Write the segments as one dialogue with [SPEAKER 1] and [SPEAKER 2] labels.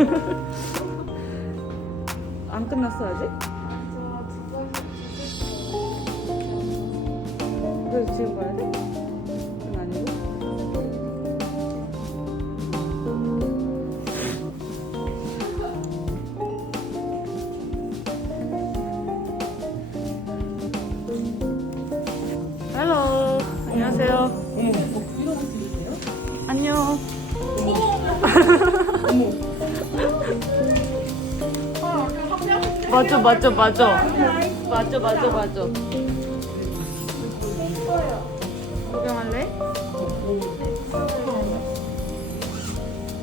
[SPEAKER 1] 안 끝났어 아직? 그래서 지금 가야 돼? 그건 아니고. 헬로 안녕하세요. 안녕. 맞아 맞아 맞아 맞아 맞아 맞아 구경할래?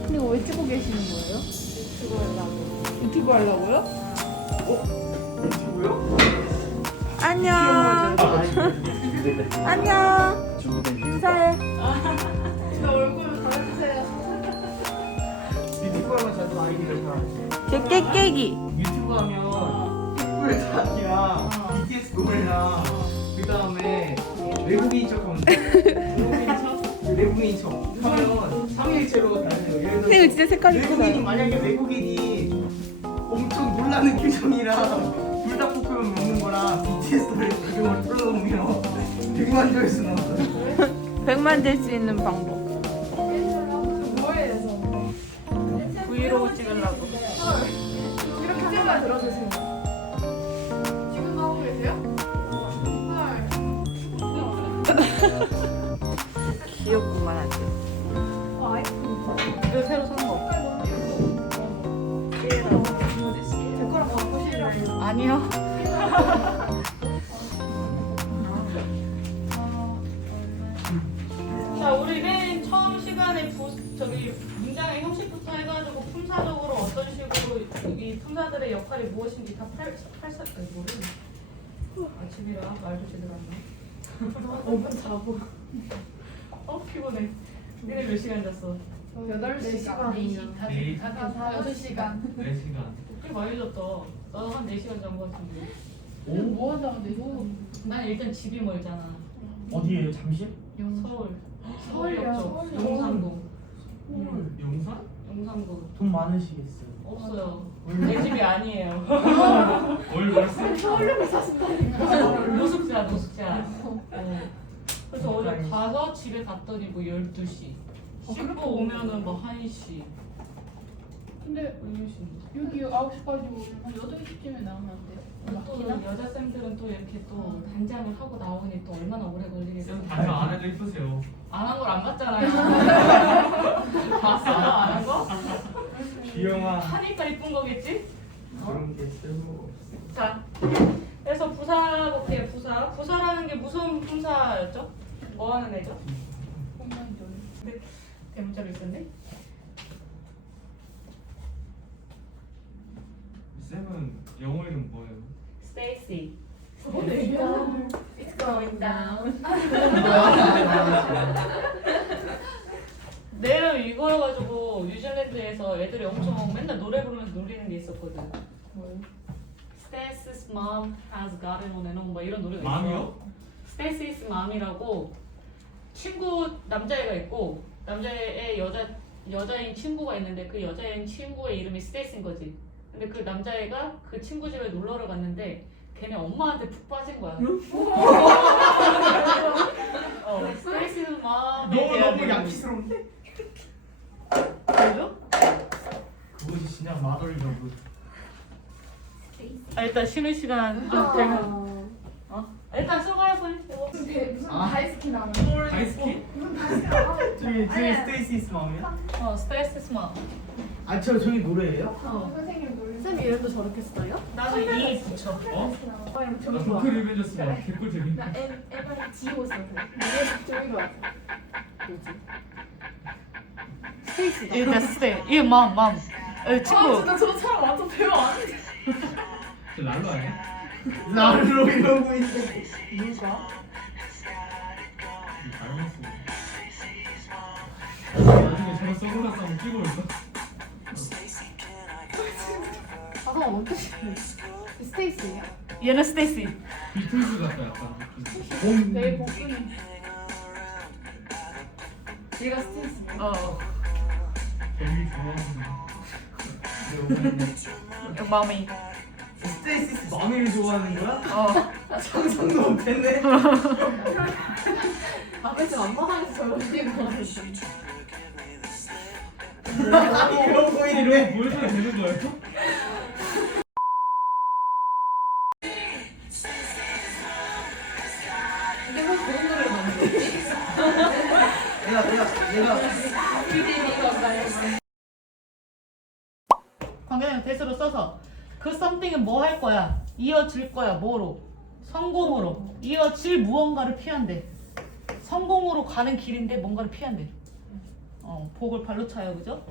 [SPEAKER 2] 근데 왜 찍고 계시는 거예요?
[SPEAKER 1] 유튜브 하려고요?
[SPEAKER 3] 유튜브요?
[SPEAKER 1] 안녕 안녕 인사해
[SPEAKER 2] 저 얼굴
[SPEAKER 1] 제 깨깨기.
[SPEAKER 3] 유튜브 하면 pit불 자기랑 BTS 노래랑 그 다음에 외국인 척하면 외국인 척? 외국인 척. 하면 3일째로 다녀요 예를
[SPEAKER 1] 근데 이거
[SPEAKER 3] 들어서
[SPEAKER 1] 진짜 색깔
[SPEAKER 3] 외국인이
[SPEAKER 1] 이쁘다
[SPEAKER 3] 만약에 외국인이 엄청 놀라는 표정이랑 불닭볶음면 먹는 거랑 BTS 노래 배경을 틀어놓으면 100만 조회수 나와요
[SPEAKER 1] 100만 될 수 있는 방법 브이로그 찍으려고
[SPEAKER 2] 저? 이렇게 제발 들어주세요. 지금 하고 계세요? 헐.
[SPEAKER 1] 귀엽구만 아주. 이거 새로 산 거
[SPEAKER 2] 제 거랑 바꾸시라고.
[SPEAKER 1] 아니요 문장의 형식부터 해가지고 품사적으로 어떤 식으로 이 품사들의 역할이 무엇인지 다 팔, 팔사 아니 뭐래 아침이라 말도 제대로 안 나.
[SPEAKER 2] 5분 자고.
[SPEAKER 1] 어 피곤해. 니네 몇 시간 잤어?
[SPEAKER 2] 8시간이면.
[SPEAKER 3] 네.
[SPEAKER 2] 아, 6시간.
[SPEAKER 3] 4시간
[SPEAKER 1] 꽤 많이 잤다. 나도 한 4시간 잔 것 같은데.
[SPEAKER 2] 뭐 한다는데, 이거.
[SPEAKER 1] 난 일단 집이 멀잖아.
[SPEAKER 3] 어디에요? 잠실?
[SPEAKER 1] 서울.
[SPEAKER 2] 서울이야,
[SPEAKER 1] 서울역. 용산동.
[SPEAKER 3] 서울 영산?
[SPEAKER 1] 용산동.
[SPEAKER 3] 돈 많으시겠어요
[SPEAKER 1] 없어요. 내 집이 아니에요.
[SPEAKER 3] 월 월세?
[SPEAKER 2] 서울역에 사신다니까.
[SPEAKER 1] 노숙자, 노숙자. 어. 그래서 어제 가서 집에 갔더니 뭐 12시. 씻고 오면은 뭐 1시.
[SPEAKER 2] 근데
[SPEAKER 1] 1시.
[SPEAKER 2] 여기 9시까지 오면 한 8시쯤에 나오면 안 돼요?
[SPEAKER 1] 또
[SPEAKER 2] 막히나?
[SPEAKER 1] 여자 쌤들은 또 이렇게 또 단장을 하고 나오니 또 얼마나 오래 걸리겠어.
[SPEAKER 4] 단안 해도 이쁘세요.
[SPEAKER 1] 안 한 걸 안 봤잖아요. 봤어? 안한 거?
[SPEAKER 3] 주영아
[SPEAKER 1] 하니까 이쁜 거겠지?
[SPEAKER 3] 그런 게 쓸모
[SPEAKER 1] 자, 그래서 부사 볼게요. 부사. 부사라는 게 무슨 품사였죠? 뭐 하는 애죠? 근데 대문자로 있었네.
[SPEAKER 4] 쌤은 영어 이름 뭐예요?
[SPEAKER 1] Stacy.
[SPEAKER 2] It's going down.
[SPEAKER 1] 내 이름 이거여가지고 뉴질랜드에서 애들이 엄청 맨날 노래 부르면서 놀리는 게 있었거든. Stacy's mom has gotten on and on 뭐 이런 노래가 있어.
[SPEAKER 4] 맘이요?
[SPEAKER 1] Stacy's mom이라고 친구 남자애가 있고 남자애 여자 여자인 친구가 있는데 그 여자인 친구의 이름이 스테이스인 거지. 근데 그 남자애가 그 친구 집에 놀러를 갔는데 걔네 엄마한테 푹 빠진 거야. 어, mom에
[SPEAKER 3] 너무
[SPEAKER 1] 대한
[SPEAKER 3] 너무
[SPEAKER 1] 내용이.
[SPEAKER 3] 양키스러운데?
[SPEAKER 1] 그죠?
[SPEAKER 3] 그것이 진짜 마더리라고
[SPEAKER 1] 아, 일단 쉬는 시간 좀 되면 어? 일단 수고해볼
[SPEAKER 2] 근데 무슨
[SPEAKER 3] 아.
[SPEAKER 2] 다이스키 나오는
[SPEAKER 4] 다이스키?
[SPEAKER 2] 무슨 다이스키?
[SPEAKER 3] 저기. 스테이시스 맘이야?
[SPEAKER 1] 어, 스테이시's mom.
[SPEAKER 3] 아저 저기 노래예요?
[SPEAKER 1] 어.
[SPEAKER 2] 선생님 놀리
[SPEAKER 5] 쌤 이름도 저렇게 써요?
[SPEAKER 1] 나도 이 붙여.
[SPEAKER 4] 어?
[SPEAKER 2] 어,
[SPEAKER 4] 나
[SPEAKER 2] 저기 봐.
[SPEAKER 4] 도쿄 리벤져스 막 개꿀 재밌네.
[SPEAKER 5] 나 M M을 지호 써서
[SPEAKER 2] 저기 봐.
[SPEAKER 5] 뭐지?
[SPEAKER 1] 일단 스테. 이 맘, 맘. 에, 친구.
[SPEAKER 2] 아, 진짜 저 사람 완전 배우 아닌데.
[SPEAKER 4] 저 랄로 아니야?
[SPEAKER 3] 나로 이러고 있는데
[SPEAKER 2] 누가?
[SPEAKER 4] 닮았어. 나중에 저런 선글라스 한번 끼고 올까?
[SPEAKER 5] 그럼 어떻게 스테이스예요?
[SPEAKER 1] 얘는 스테이시.
[SPEAKER 4] 비틀즈 같다 약간.
[SPEAKER 3] 봄
[SPEAKER 2] 내일 복근이.
[SPEAKER 5] 얘가 스테이스
[SPEAKER 1] 어.
[SPEAKER 4] 여기 좋아하는.
[SPEAKER 1] 마음이.
[SPEAKER 3] 스테이시스 마미를 좋아하는 거야?
[SPEAKER 1] 어.
[SPEAKER 3] 상상도 못했네.
[SPEAKER 5] 밤에 좀 앞마당에서 저러고 있는 거 같아.
[SPEAKER 3] 이러고
[SPEAKER 4] 이러고
[SPEAKER 3] 있네.
[SPEAKER 4] 보여줘도 되는 거예요?
[SPEAKER 1] 뭐 할 거야? 이어질 거야. 뭐로? 성공으로. 이어질 무언가를 피한대. 성공으로 가는 길인데 뭔가를 피한대. 어, 복을 발로 차요. 그죠?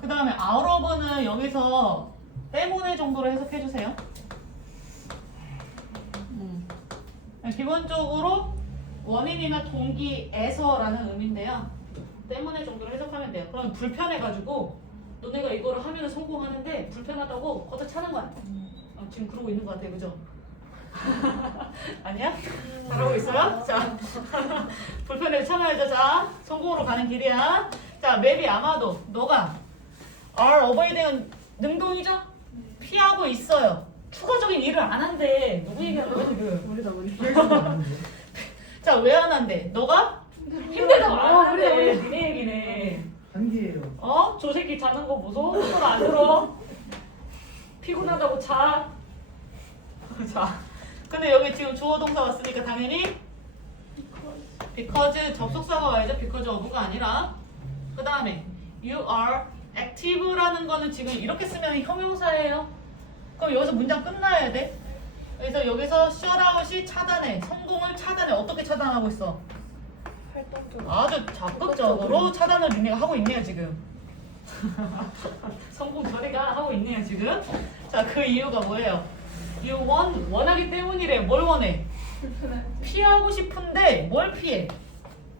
[SPEAKER 1] 그 다음에 of는 여기서 때문에 정도로 해석해 주세요. 음. 기본적으로 원인이나 동기에서라는 의미인데요. 때문에 정도로 해석하면 돼요. 그럼 불편해가지고 너네가 이거를 하면 성공하는데 불편하다고 걷어 차는 거야. 어, 지금 그러고 있는 거 같아, 그죠? 아니야? 잘하고 있어요? 자, 불편해 참아야죠. 자, 성공으로 가는 길이야. 자, 맵이 아마도 너가 are avoiding 능동이죠? 피하고 있어요. 추가적인 일을 안 한대. 누구 얘기하는 거야 지금?
[SPEAKER 5] 우리다 우리.
[SPEAKER 1] 자, 왜 안 한대? 너가 힘들다고 안 한대. 니네 얘기네.
[SPEAKER 3] 단기예요.
[SPEAKER 1] 어? 저 새끼 자는 거 무서워? 손안 들어? 피곤하다고 자. 자. 근데 여기 지금 주어 동사 왔으니까 당연히 because 접속사가 와야죠. because of가 아니라. 그 다음에 you are active라는 거는 지금 이렇게 쓰면 형용사예요. 그럼 여기서 문장 끝나야 돼. 그래서 여기서 셧아웃이 차단해. 성공을 차단해. 어떻게 차단하고 있어? 아주 적극적으로 차단을 니네가 하고 있네요 지금 성공 처리가 하고 있네요 지금 자 그 이유가 뭐예요 you want 원하기 때문이래. 뭘 원해? 피하고 싶은데 뭘 피해?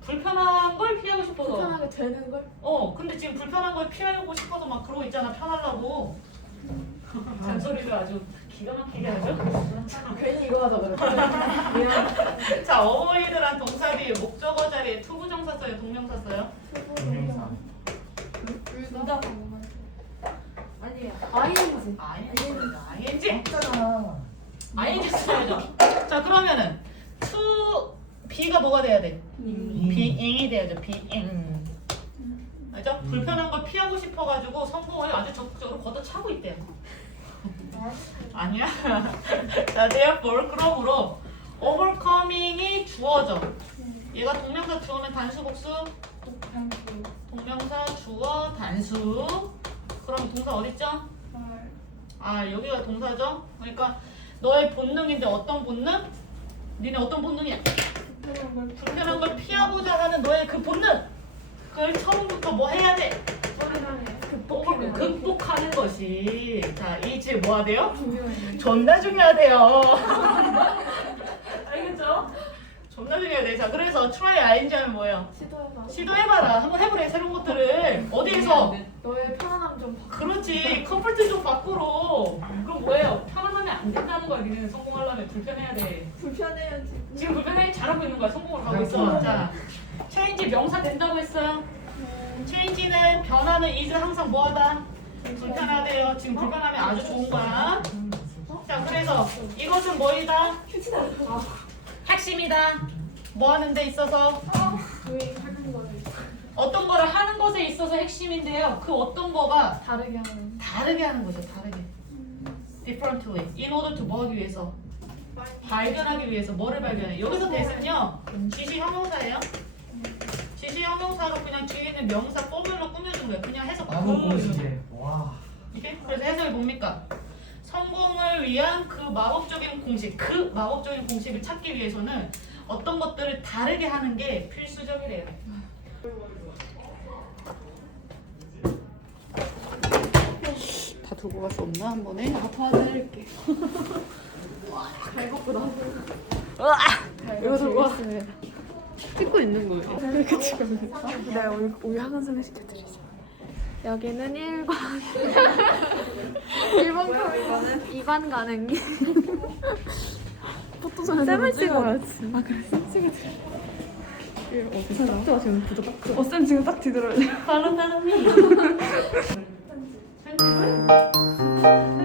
[SPEAKER 1] 불편한 걸 피하고 싶어서.
[SPEAKER 5] 불편하게 되는 걸?
[SPEAKER 1] 어 근데 지금 불편한 걸 피하고 싶어서 막 그러고 있잖아. 편하려고. 잔소리를 아주 기가 막히게 하죠?
[SPEAKER 5] 괜히 이거 하자 그랬어. 미안.
[SPEAKER 1] 자 어머니들한 동사 뒤에 목적어 자리에 투부정사 써요? 동명사 써요?
[SPEAKER 3] 동명사.
[SPEAKER 5] 둘다? 아니야. 아이인지.
[SPEAKER 1] ING
[SPEAKER 3] 없잖아.
[SPEAKER 1] ING 써야죠 자 그러면은 to B가 뭐가 돼야 돼? being이 돼야죠 being. 알죠? 불편한 걸 피하고 싶어가지고 성공을 아주 적극적으로 걷어차고 있대요. 아니야? 자 therefore 그러므로 overcoming이 주어져. 얘가 동명사 주어면 단수 복수. 동명사 주어 단수. 그럼 동사 어딨죠? 아 여기가 동사죠? 그러니까 너의 본능인데 어떤 본능? 니네 어떤 본능이야? 불편한 걸 피하고자 하는 너의 그 본능 그걸 처음부터 뭐 해야 돼? 극복을 극복하는 것이 자이 질 뭐가 돼요? 존나 중요하대요 알겠죠? 존나 중요하대 자 그래서 try ing 하면 뭐예요?
[SPEAKER 5] 시도해봐.
[SPEAKER 1] 시도해봐라 한번 해보래 새로운 것들을 어디에서?
[SPEAKER 5] 너의 편안함 좀 바.
[SPEAKER 1] 그렇지. 컴포트 좀 밖으로. 그럼 뭐예요? 편안하면 안 된다는 거야 니는 성공하려면 불편해야 돼.
[SPEAKER 5] 불편해요 지금.
[SPEAKER 1] 지금 불편해? 잘하고 있는 거야. 성공을 하고 있어. 자 체인지 명사 된다고 했어요 체인지는 변화는 is 항상 뭐하다? 불편하대요. 지금 불편하면 아주 좋은 거야. 자 그래서 이것은 뭐이다? 핵심이다. 뭐 하는 데 있어서?
[SPEAKER 5] 저희 하는 거를
[SPEAKER 1] 어떤 거를 하는 것에 있어서 핵심인데요. 그 어떤 거가
[SPEAKER 5] 다르게 하는.
[SPEAKER 1] 다르게 하는 거죠 다르게. differently in order to 뭐 하기 위해서? 발견하기 위해서. 뭐를 발견해? 여기서 대신요. 지시 형용사예요? 지시 형용사로 그냥 뒤에 있는 명사 포뮬로 꾸며준 거예요. 그냥 해석
[SPEAKER 3] 아무
[SPEAKER 1] 그
[SPEAKER 3] 공식에. 와.
[SPEAKER 1] 이게? 그래서 해석이 뭡니까? 성공을 위한 그 마법적인 공식 그 마법적인 공식을 찾기 위해서는 어떤 것들을 다르게 하는 게 필수적이래요 두고 갈 수 없나 한 번에?
[SPEAKER 5] 다 도와드릴게. 갈고프다.
[SPEAKER 2] 이거 들고 왔으면 찍고 있는 거예요. 이렇게 찍고 있는 거. 네, 우리, 우리 학원 소개 시켜드리죠. 여기는 1번. 1번 카메라는 2번 가능이. 포토존에서 쌤을 찍어야지. 아, 그래? 쌤 찍어드려. 어디서 딱 지금 부적 딱 어, 쌤 지금 딱 뒤돌아요.
[SPEAKER 1] 바로 사람이 편 うん。